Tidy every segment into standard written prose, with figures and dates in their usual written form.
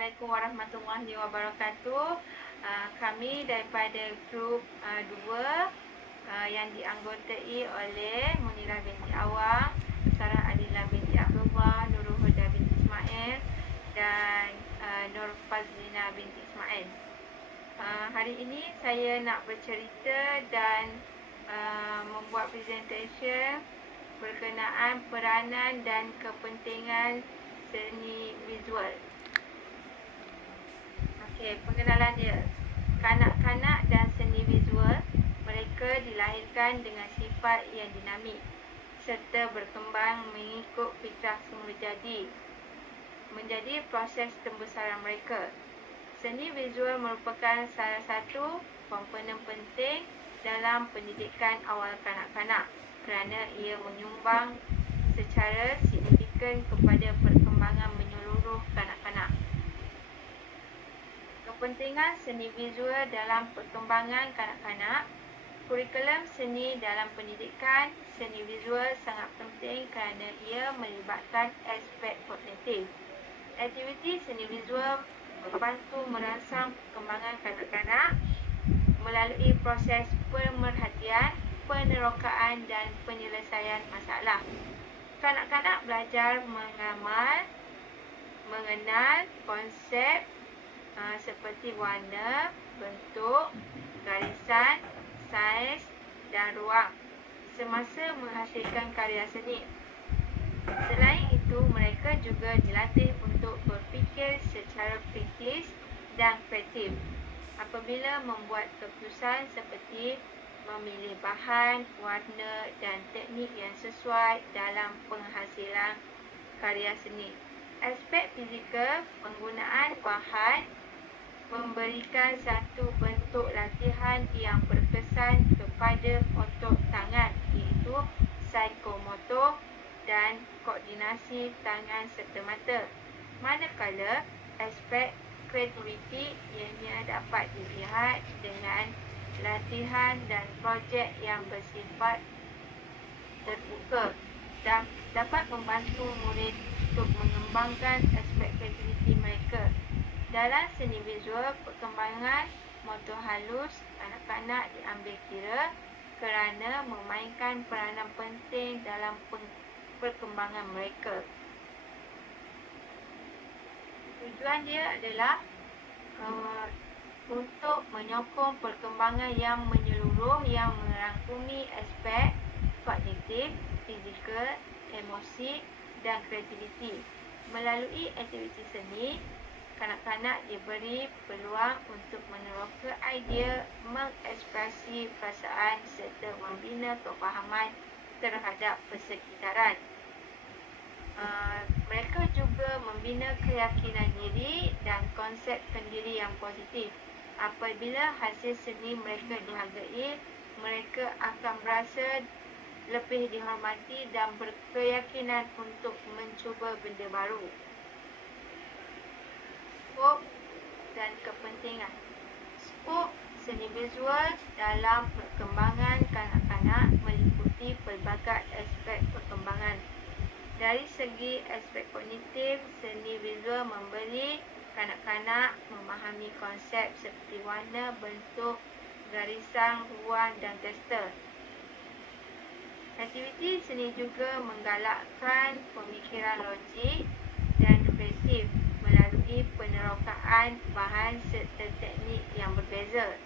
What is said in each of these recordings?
Assalamualaikum warahmatullahi wabarakatuh. Kami daripada grup 2 yang dianggotai oleh Munirah binti Awang, Sarah Adila binti Abdullah, Nurul Huda binti Ismail dan Nur Fazlina binti Ismail. Hari ini saya nak bercerita dan membuat presentation berkenaan peranan dan kepentingan seni visual. Pengenalan dia. Kanak-kanak dan seni visual, mereka dilahirkan dengan sifat yang dinamik serta berkembang mengikut fitrah semula jadi. Menjadi proses pembesaran mereka. Seni visual merupakan salah satu komponen penting dalam pendidikan awal kanak-kanak kerana ia menyumbang secara signifikan kepada perkembangan menyeluruh kanak-kanak. Kepentingan seni visual dalam perkembangan kanak-kanak. Kurikulum seni dalam pendidikan seni visual sangat penting kerana ia melibatkan aspek kognitif. Aktiviti seni visual membantu merangsang perkembangan kanak-kanak melalui proses pemerhatian, penerokaan dan penyelesaian masalah. Kanak-kanak belajar mengamal, mengenal konsep seperti warna, bentuk, garisan, saiz dan ruang semasa menghasilkan karya seni. Selain itu, mereka juga dilatih untuk berfikir secara kritis dan kreatif apabila membuat keputusan seperti memilih bahan, warna dan teknik yang sesuai dalam penghasilan karya seni. Aspek fizikal, penggunaan bahan memberikan satu bentuk latihan yang berkesan kepada otot tangan, iaitu psikomotor dan koordinasi tangan serta mata. Manakala aspek kreativiti ianya dapat dilihat dengan latihan dan projek yang bersifat terbuka dan dapat membantu murid untuk mengembangkan aspek kreativiti mereka. Dalam seni visual, perkembangan motor halus kanak-kanak diambil kira kerana memainkan peranan penting dalam perkembangan mereka. Tujuan dia adalah untuk menyokong perkembangan yang menyeluruh yang merangkumi aspek kognitif, fizikal, emosi dan kreativiti. Melalui aktiviti seni, kanak-kanak diberi peluang untuk meneroka idea, mengekspresi perasaan serta membina kefahaman terhadap persekitaran. Mereka juga membina keyakinan diri dan konsep pendiri yang positif. Apabila hasil seni mereka dihargai, mereka akan merasa lebih dihormati dan berkeyakinan untuk mencuba benda baru. Skop dan kepentingan. Skop seni visual dalam perkembangan kanak-kanak meliputi pelbagai aspek perkembangan. Dari segi aspek kognitif, seni visual memberi kanak-kanak memahami konsep seperti warna, bentuk, garisan, ruang dan tekstur. Aktiviti seni juga menggalakkan pemikiran logik dan kreatif melalui penerokaan bahan serta teknik yang berbeza.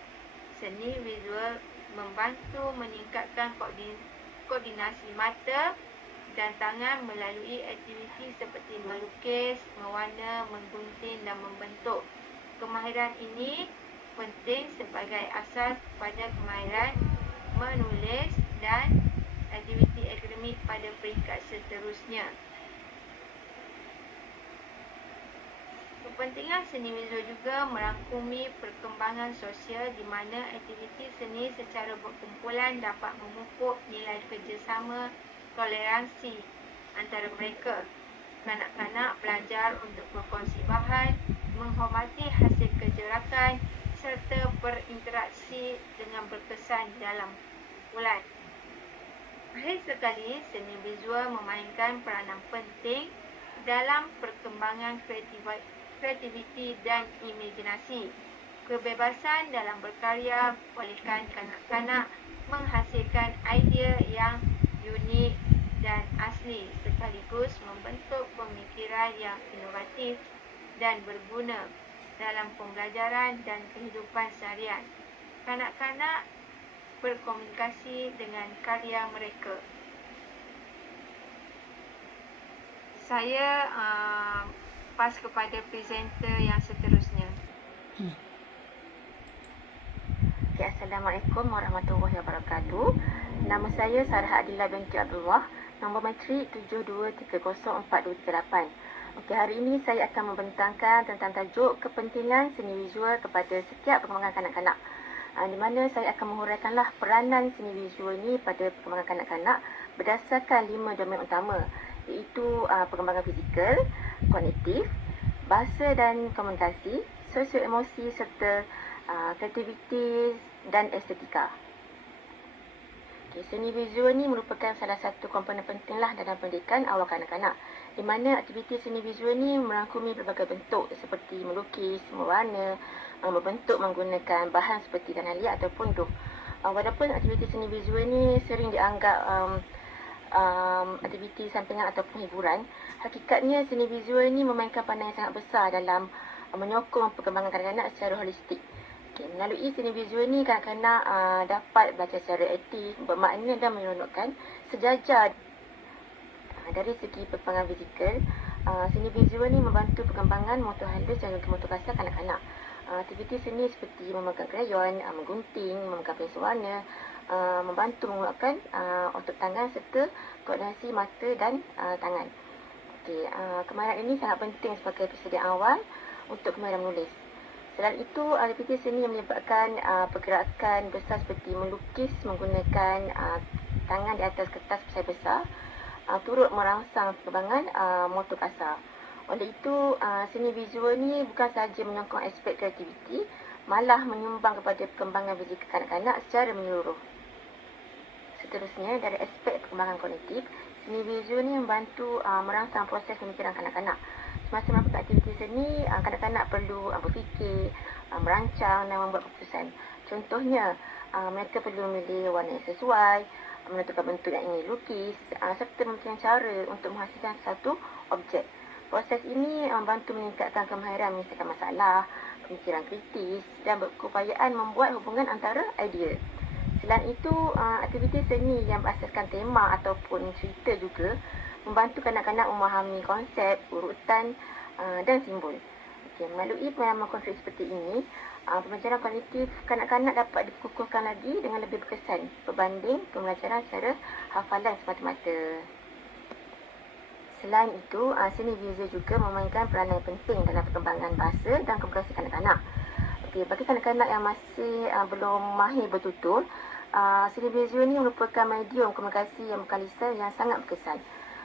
Seni visual membantu meningkatkan koordinasi mata dan tangan melalui aktiviti seperti melukis, mewarna, menggunting dan membentuk. Kemahiran ini penting sebagai asas pada kemahiran menulis dan aktiviti akademik pada peringkat seterusnya. Kepentingan seni visual juga merangkumi perkembangan sosial di mana aktiviti seni secara berkumpulan dapat memupuk nilai kerjasama, toleransi antara mereka. Kanak-kanak belajar untuk berkongsi bahan, menghormati hasil kerja rakan serta berinteraksi dengan berkesan dalam kumpulan. Akhir sekali, seni visual memainkan peranan penting dalam perkembangan kreativiti dan imajinasi. Kebebasan dalam berkarya bolehkan kanak-kanak menghasilkan idea yang unik dan asli sekaligus membentuk pemikiran yang inovatif dan berguna dalam pembelajaran dan kehidupan seharian. Kanak-kanak berkomunikasi dengan karya mereka. Saya pas kepada presenter yang seterusnya. Okay, Assalamualaikum warahmatullahi wabarakatuh. Nama saya Sarah Adila binti Abdullah, nombor matrik 72304238. Okey, hari ini saya akan membentangkan tentang tajuk kepentingan seni visual kepada setiap perkembangan kanak-kanak. Di mana saya akan menguraikanlah peranan seni visual ini pada perkembangan kanak-kanak berdasarkan 5 domain utama, iaitu perkembangan fizikal, kognitif, bahasa dan komunikasi, sosio-emosi serta kreativiti dan estetika. Okay, seni visual ni merupakan salah satu komponen pentinglah dalam pendidikan awal kanak-kanak, di mana aktiviti seni visual ni merangkumi berbagai bentuk seperti melukis, mewarna, membentuk menggunakan bahan seperti tanah liat ataupun duh. Walaupun aktiviti seni visual ni sering dianggap aktiviti sampingan ataupun hiburan, hakikatnya seni visual ni memainkan peranan yang sangat besar dalam menyokong perkembangan kanak-kanak secara holistik. Okay, melalui seni visual ni kanak-kanak dapat belajar secara aktif, bermakna dan menyeronokkan sejajar. Dari segi perkembangan fizikal, seni visual ni membantu perkembangan motor halus dan juga motor kasar kanak-kanak. Aktiviti seni seperti memegang krayon, menggunting, memegang pensel warna, membantu menguatkan otot tangan serta koordinasi mata dan tangan. Okay, kemahiran ini sangat penting sebagai persediaan awal untuk kemahiran menulis. Selain itu, aktiviti seni yang menyebabkan pergerakan besar seperti melukis menggunakan tangan di atas kertas besar-besar turut merangsang perkembangan motor kasar. Oleh itu, seni visual ni bukan sahaja menyokong aspek kreativiti, malah menyumbang kepada perkembangan fizikal kanak-kanak secara menyeluruh. Seterusnya, dari aspek perkembangan kognitif, seni visual ni membantu merangsang proses pemikiran kanak-kanak. Semasa melakukan aktiviti seni, kanak-kanak perlu berfikir, merancang dan membuat keputusan. Contohnya, mereka perlu memilih warna yang sesuai, menentukan bentuk yang ingin dilukis, serta memikirkan cara untuk menghasilkan satu objek. Proses ini membantu meningkatkan kemahiran menyelesaikan masalah, pemikiran kritis dan berkeupayaan membuat hubungan antara idea. Selain itu, aktiviti seni yang berasaskan tema ataupun cerita juga membantu kanak-kanak memahami konsep, urutan dan simbol. Okay, melalui pengalaman konkret seperti ini, pembelajaran kognitif kanak-kanak dapat dikukuhkan lagi dengan lebih berkesan berbanding pembelajaran secara hafalan semata-mata. Selain itu, seni visual juga memainkan peranan penting dalam perkembangan bahasa dan komunikasi kanak-kanak. Okay, bagi kanak-kanak yang masih belum mahir bertutur, seni visual ini merupakan medium komunikasi yang bukan lisan yang sangat berkesan.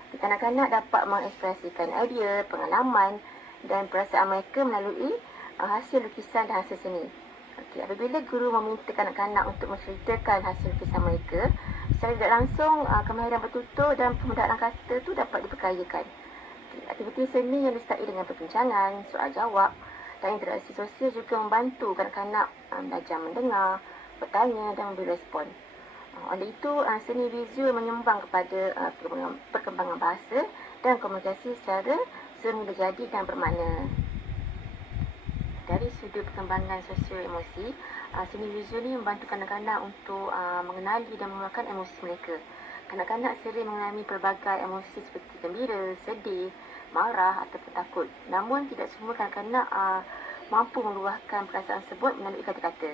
Kanak-kanak dapat mengekspresikan idea, pengalaman dan perasaan mereka melalui hasil lukisan dan hasil seni. Okay, apabila guru meminta kanak-kanak untuk menceritakan hasil lukisan mereka, secara tidak langsung kemahiran bertutur dan pemudaan kata itu dapat diperkayakan. Okay, aktiviti seni yang disertai dengan perbincangan, soal jawab dan interaksi sosial juga membantu kanak-kanak belajar mendengar, bertanya dan memberi respon. Oleh itu, seni visual menyumbang kepada perkembangan bahasa dan komunikasi secara semula jadi dan bermakna. Dari sudut perkembangan sosio-emosi, seni visual ini membantu kanak-kanak untuk mengenali dan mengeluarkan emosi mereka. Kanak-kanak sering mengalami pelbagai emosi seperti gembira, sedih, marah ataupun takut. Namun, tidak semua kanak-kanak mampu meluahkan perasaan tersebut melalui kata-kata.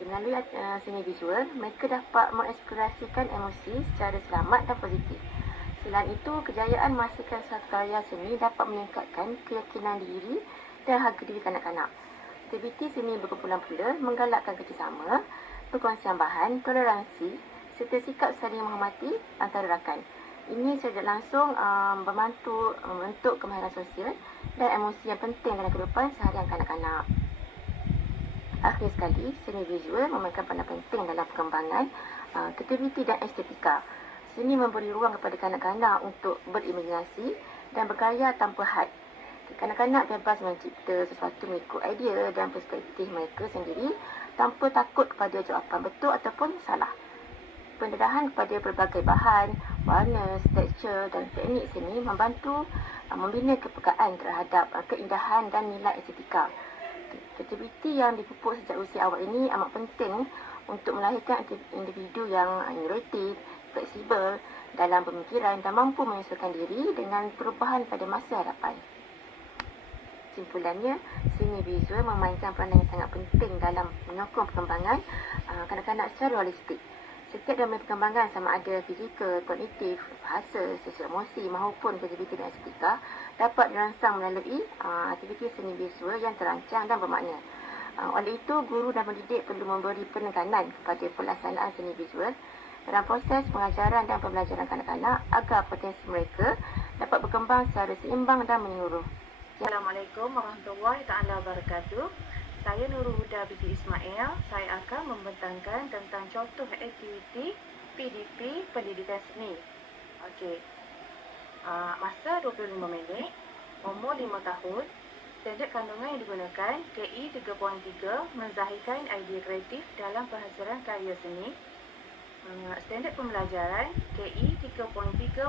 Melalui seni visual, mereka dapat mengekspresikan emosi secara selamat dan positif. Selain itu, kejayaan menghasilkan satu karya seni dapat meningkatkan keyakinan diri dan harga diri kanak-kanak. Aktiviti seni berkumpulan pula menggalakkan kerjasama, perkongsian bahan, toleransi serta sikap saling menghormati antara rakan. Ini secara langsung membantu membentuk kemahiran sosial dan emosi yang penting dalam kehidupan seharian kanak-kanak. Akhir sekali, seni visual memainkan peranan penting dalam perkembangan kreativiti dan estetika. Seni memberi ruang kepada kanak-kanak untuk berimajinasi dan berkarya tanpa had. Kanak-kanak bebas mencipta sesuatu mengikut idea dan perspektif mereka sendiri tanpa takut kepada jawapan betul ataupun salah. Pendedahan kepada pelbagai bahan, warna, tekstur dan teknik seni membantu membina kepekaan terhadap keindahan dan nilai estetika. Kreativiti yang dipupuk sejak usia awal ini amat penting untuk melahirkan individu yang inovatif, fleksibel dalam pemikiran dan mampu menyesuaikan diri dengan perubahan pada masa hadapan. Kesimpulannya, seni visual memainkan peranan yang sangat penting dalam menyokong perkembangan kanak-kanak secara holistik. Setiap domain perkembangan sama ada fizikal, kognitif, bahasa, sosial emosi maupun kreativiti dan estetika dapat dirangsang melalui aktiviti seni visual yang terancang dan bermakna. Oleh itu, guru dan pendidik perlu memberi penekanan kepada pelaksanaan seni visual dalam proses pengajaran dan pembelajaran kanak-kanak agar potensi mereka dapat berkembang secara seimbang dan menyeluruh. Assalamualaikum warahmatullahi wabarakatuh. Saya Nurul Huda binti Ismail. Saya akan membentangkan tentang contoh aktiviti PDP Pendidikan Seni. Okey. Masa 25 minit, umur 5 tahun, standard kandungan yang digunakan KI 3.3 menzahirkan idea kreatif dalam penghasilan karya seni. Standard pembelajaran KI 3.3.3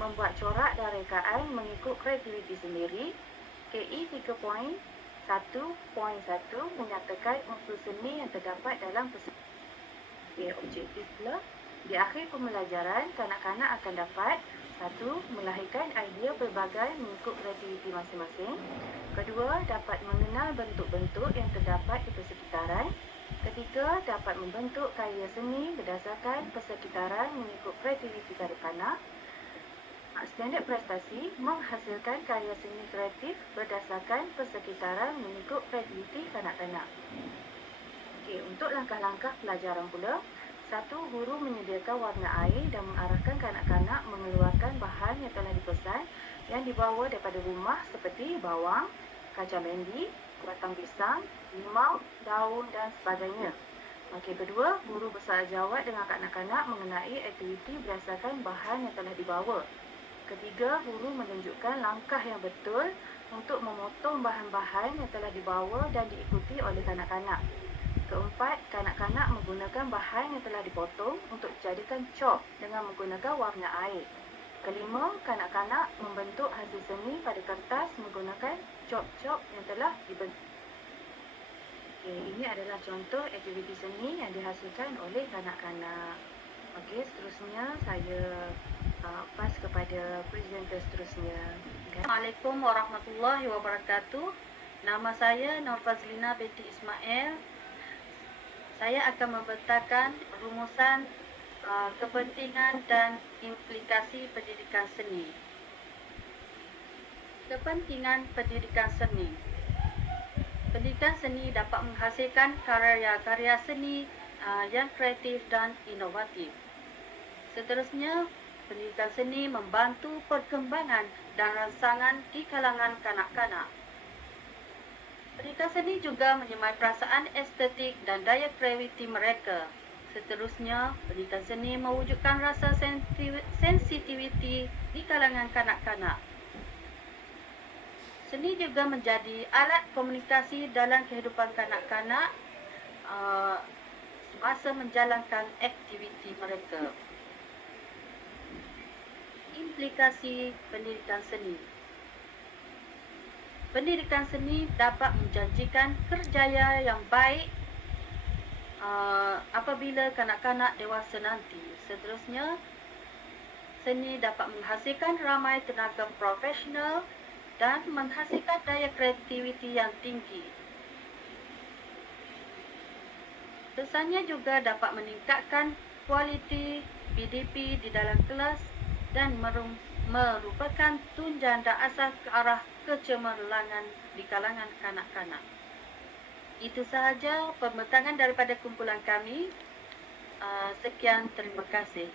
membuat corak dan rekaan mengikut kreativiti sendiri. KI 3.1.1 menyatakan unsur seni yang terdapat dalam objektif pula. Di akhir pembelajaran, kanak-kanak akan dapat 1. Melahirkan idea pelbagai mengikut kreativiti masing-masing. Kedua, dapat mengenal bentuk-bentuk yang terdapat di persekitaran. Ketiga, dapat membentuk karya seni berdasarkan persekitaran mengikut kreativiti kanak-kanak. Standard prestasi menghasilkan karya seni kreatif berdasarkan persekitaran mengikut kreativiti kanak-kanak. Okey, untuk langkah-langkah pelajaran pula, 1. Guru menyediakan warna air dan mengarahkan kanak-kanak mengeluarkan bahan yang telah dipesan yang dibawa daripada rumah seperti bawang, kacang mendi, batang pisang, limau, daun dan sebagainya. Okey, kedua, guru bersahajawat dengan kanak-kanak mengenai aktiviti berdasarkan bahan yang telah dibawa. Ketiga, guru menunjukkan langkah yang betul untuk memotong bahan-bahan yang telah dibawa dan diikuti oleh kanak-kanak. Keempat, kanak-kanak menggunakan bahan yang telah dipotong untuk dijadikan cok dengan menggunakan warna air. Kelima, kanak-kanak membentuk hasil seni pada kertas menggunakan cok-cok yang telah dibentuk. Okey, ini adalah contoh aktiviti seni yang dihasilkan oleh kanak-kanak. Okey, seterusnya saya pas kepada presenter seterusnya. Assalamualaikum warahmatullahi wabarakatuh. Nama saya Nur Fazlina binti Ismail. Saya akan membentangkan rumusan kepentingan dan implikasi pendidikan seni. Kepentingan pendidikan seni. Pendidikan seni dapat menghasilkan karya-karya seni yang kreatif dan inovatif. Seterusnya, pendidikan seni membantu perkembangan dan rangsangan di kalangan kanak-kanak. Pendidikan seni juga menyemai perasaan estetik dan daya kreativiti mereka. Seterusnya, pendidikan seni mewujudkan rasa sensitiviti di kalangan kanak-kanak. Seni juga menjadi alat komunikasi dalam kehidupan kanak-kanak semasa menjalankan aktiviti mereka. Implikasi pendidikan seni. Pendidikan seni dapat menjanjikan kerjaya yang baik apabila kanak-kanak dewasa nanti. Seterusnya, seni dapat menghasilkan ramai tenaga profesional dan menghasilkan daya kreativiti yang tinggi. Kesannya juga dapat meningkatkan kualiti PDP di dalam kelas dan merupakan tunjang dan asas ke arah kecemerlangan di kalangan kanak-kanak. Itu sahaja pembentangan daripada kumpulan kami. Sekian, terima kasih.